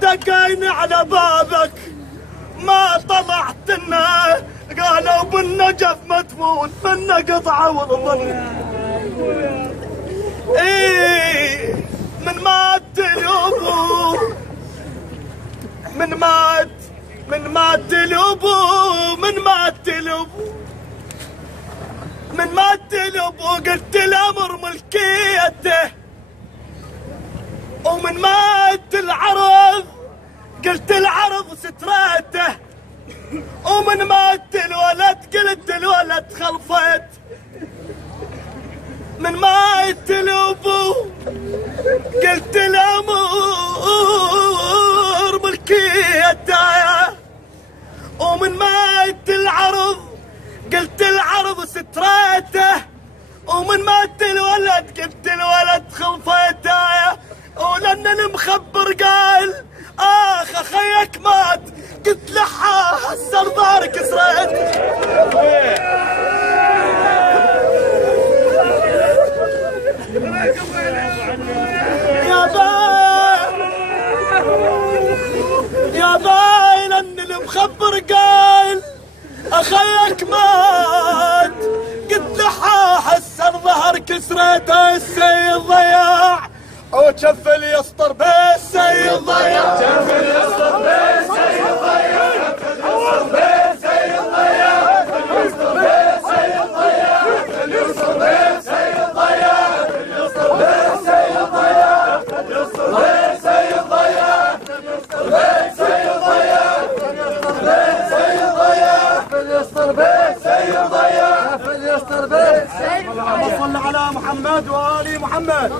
دقينا على بابك ما طلعت لنا، قالوا بالنجف مدفون منا قطعة وظل. ايه من مات الابو، من مات الابو، من مات الابو، من مات الابو، قلت الامر ملكيته. ومن مات العرض قلت العرض ستراته. ومن مات الولد قلت الولد خلفت. من مات الابو قلت الامر ملكيته. ومن مات العرض قلت العرض ستراته. ومن مات الولد قلت الولد خلفته. ولأن المخبر قال اخ اخيك مات، قلت له هسه الظهر كسرت. يا باي لأن المخبر قال اخيك مات، قلت له هسه الظهر كسرت. السيد ضياع وشف اليسطر بالسيد ضياع، شف اليسطر بالسيد ضياع، شف اليسطر بالسيد ضياع، شف اليسطر بالسيد ضياع، شف اليسطر بالسيد ضياع، شف اليسطر بالسيد ضياع، شف اليسطر بالسيد ضياع، شف اليسطر بالسيد ضياع، شف اليسطر بالسيد ضياع، شف اليسطر بالسيد ضياع. اللهم صل على محمد وآل محمد.